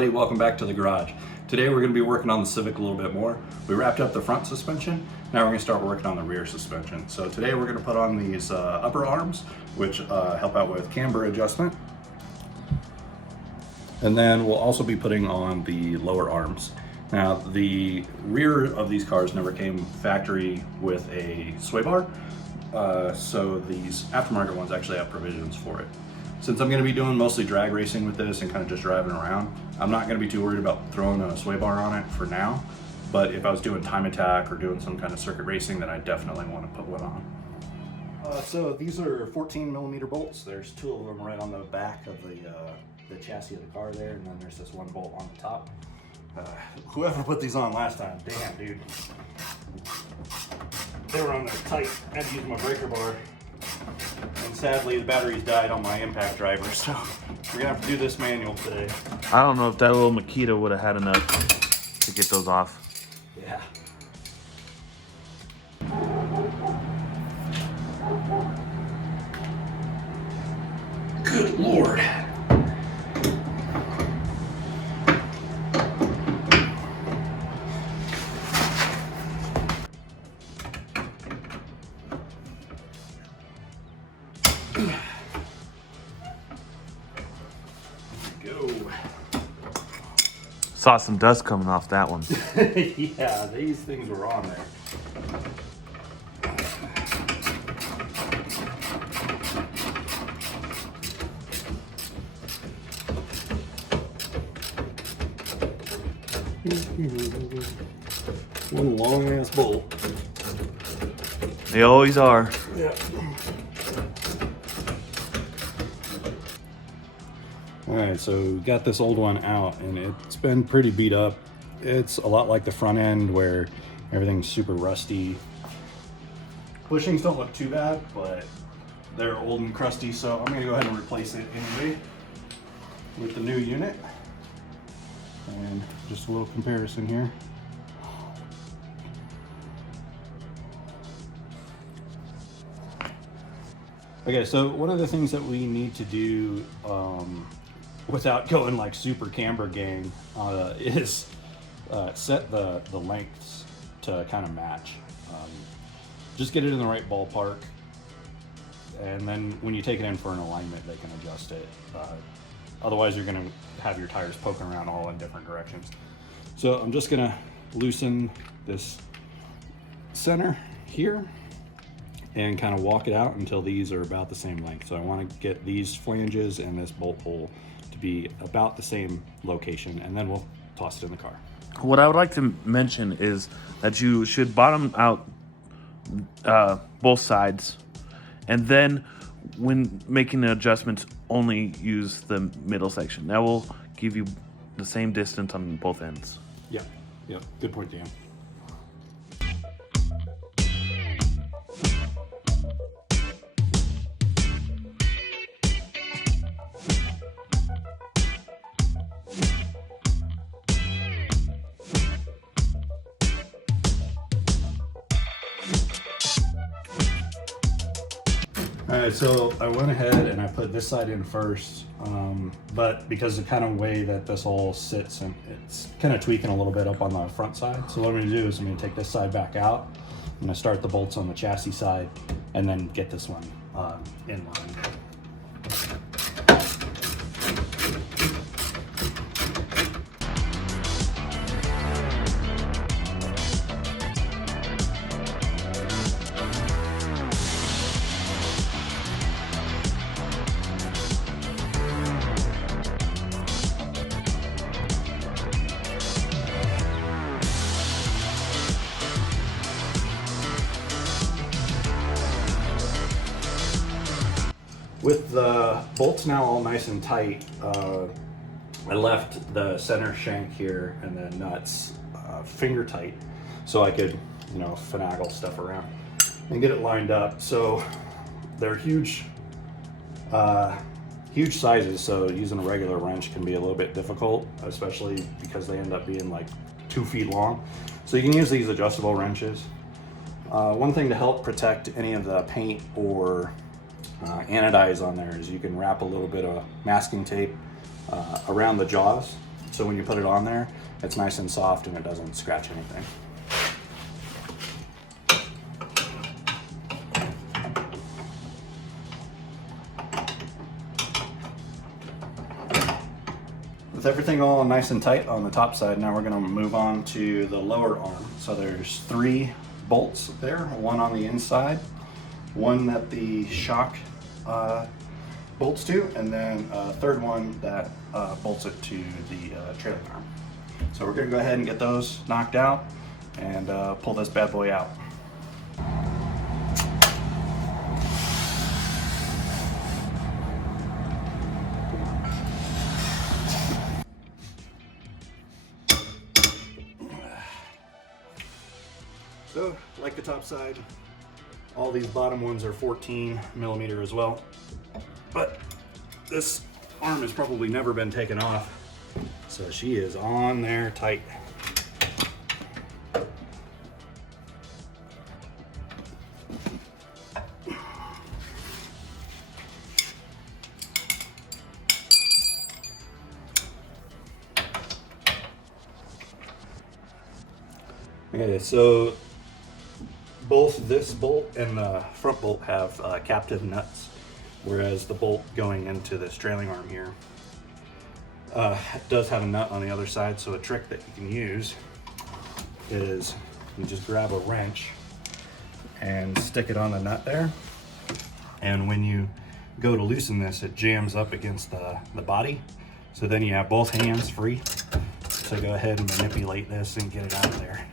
everybody, welcome back to the garage. Today we're going to be working on the Civic a little bit more. We wrapped up the front suspension, now we're going to start working on the rear suspension. So today we're going to put on these upper arms, which help out with camber adjustment. And then we'll also be putting on the lower arms. Now the rear of these cars never came factory with a sway bar, so these aftermarket ones actually have provisions for it. Since I'm going to be doing mostly drag racing with this and kind of just driving around, I'm not going to be too worried about throwing a sway bar on it for now. But if I was doing time attack or doing some kind of circuit racing, then I definitely want to put one on. So these are 14mm bolts. There's two of them right on the back of the chassis of the car there, and then there's this one bolt on the top. Whoever put these on last time, damn dude. They were on there tight. I had to use my breaker bar. And sadly, the batteries died on my impact driver, so we're gonna have to do this manual today. I don't know if that little Makita would have had enough to get those off. Yeah. Good Lord. Saw some dust coming off that one. Yeah, these things were on there. One long ass bolt. They always are. Yeah. All right, so we got this old one out and it's been pretty beat up. It's a lot like the front end where everything's super rusty. Bushings don't look too bad, but they're old and crusty, so I'm gonna go ahead and replace it anyway with the new unit. And just a little comparison here. Okay, so one of the things that we need to do without going like super camber gang is set the lengths to kind of match. Just get it in the right ballpark, and then when you take it in for an alignment, they can adjust it. Otherwise, you're going to have your tires poking around all in different directions. So I'm just going to loosen this center here and kind of walk it out until these are about the same length. So I want to get these flanges and this bolt hole to be about the same location, and then we'll toss it in the car. What I would like to mention is that you should bottom out both sides, and then when making the adjustments, only use the middle section. That will give you the same distance on both ends. Yeah, good point, Dan. Alright, so I went ahead and I put this side in first, but because of the kind of way that this all sits, and it's kind of tweaking a little bit up on the front side. So what I'm going to do is I'm going to take this side back out. I'm going to start the bolts on the chassis side and then get this one in line. With the bolts now all nice and tight, I left the center shank here and the nuts finger tight so I could, finagle stuff around and get it lined up. So they're huge sizes, so using a regular wrench can be a little bit difficult, especially because they end up being like 2 feet long. So you can use these adjustable wrenches. One thing to help protect any of the paint or anodize on there is you can wrap a little bit of masking tape around the jaws. So so when you put it on there, it's nice and soft and it doesn't scratch anything. With everything all nice and tight on the top side, now we're going to move on to the lower arm. So there's 3 bolts there, one on the inside, one that the shock bolts to, and then a third one that bolts it to the trailing arm. So we're going to go ahead and get those knocked out and pull this bad boy out. So, like the top side, all these bottom ones are 14mm as well. But this arm has probably never been taken off, so she is on there tight. Okay, so both this bolt and the front bolt have captive nuts, whereas the bolt going into this trailing arm here does have a nut on the other side. So a trick that you can use is you just grab a wrench and stick it on the nut there, and when you go to loosen this, it jams up against the body, so then you have both hands free to go ahead and manipulate this and get it out of there.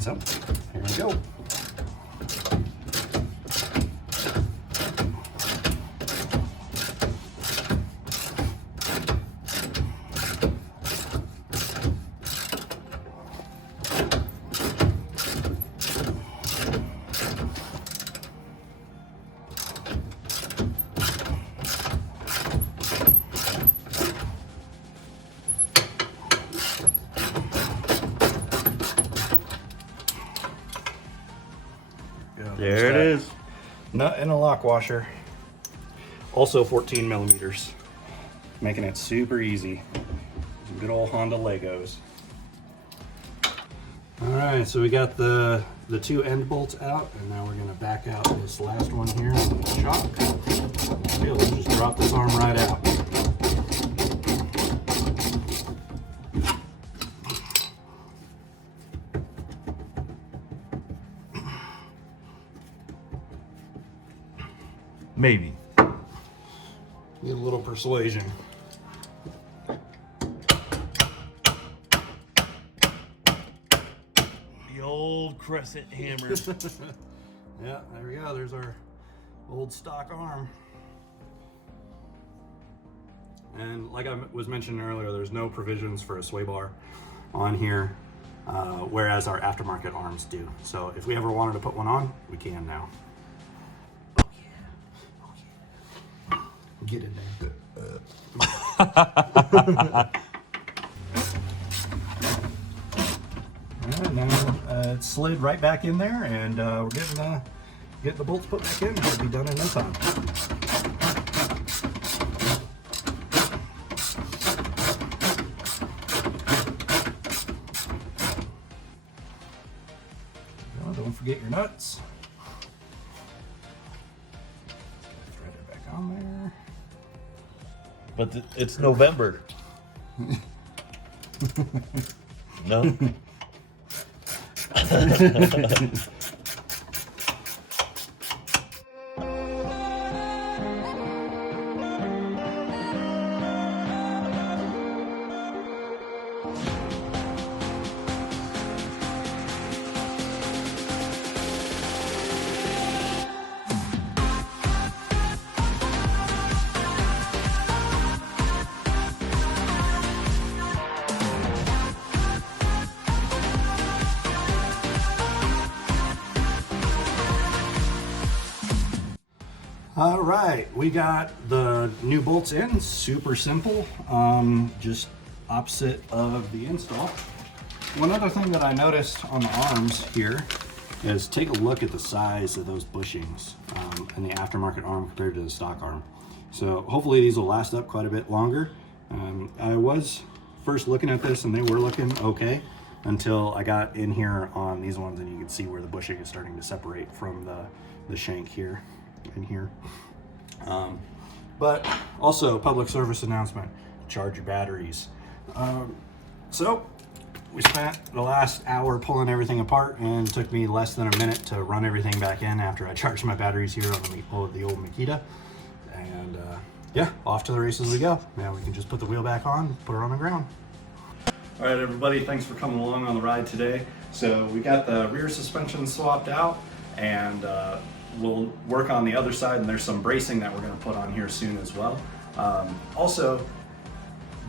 So, here we go. There it is. Nut and a lock washer. Also 14mm, making it super easy. Good old Honda Legos. All right, so we got the 2 end bolts out, and now we're gonna back out this last one here on the shock. Okay, let's just drop this arm right out. Maybe. Need a little persuasion. The old crescent hammer. Yeah, there we go. There's our old stock arm. And like I was mentioning earlier, there's no provisions for a sway bar on here, whereas our aftermarket arms do. So if we ever wanted to put one on, we can now. Get in there. And now it's slid right back in there, and we're getting the bolts put back in. It'll be done in no time. Well, don't forget your nuts. Thread it back on there. But it's November. No? All right, we got the new bolts in, super simple, just opposite of the install. One other thing that I noticed on the arms here is take a look at the size of those bushings in the aftermarket arm compared to the stock arm. So hopefully these will last up quite a bit longer. I was first looking at this and they were looking okay until I got in here on these ones, and you can see where the bushing is starting to separate from the shank here in here. But also, public service announcement, charge your batteries. So we spent the last hour pulling everything apart, and it took me less than a minute to run everything back in after I charged my batteries here on the old Makita. And yeah, off to the races we go. Now we can just put the wheel back on, put her on the ground. All right, everybody, thanks for coming along on the ride today. So we got the rear suspension swapped out, and we'll work on the other side, and there's some bracing that we're gonna put on here soon as well. Also,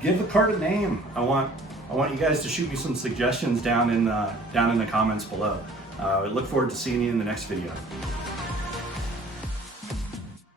give the cart a name. I want you guys to shoot me some suggestions down in the comments below. I look forward to seeing you in the next video.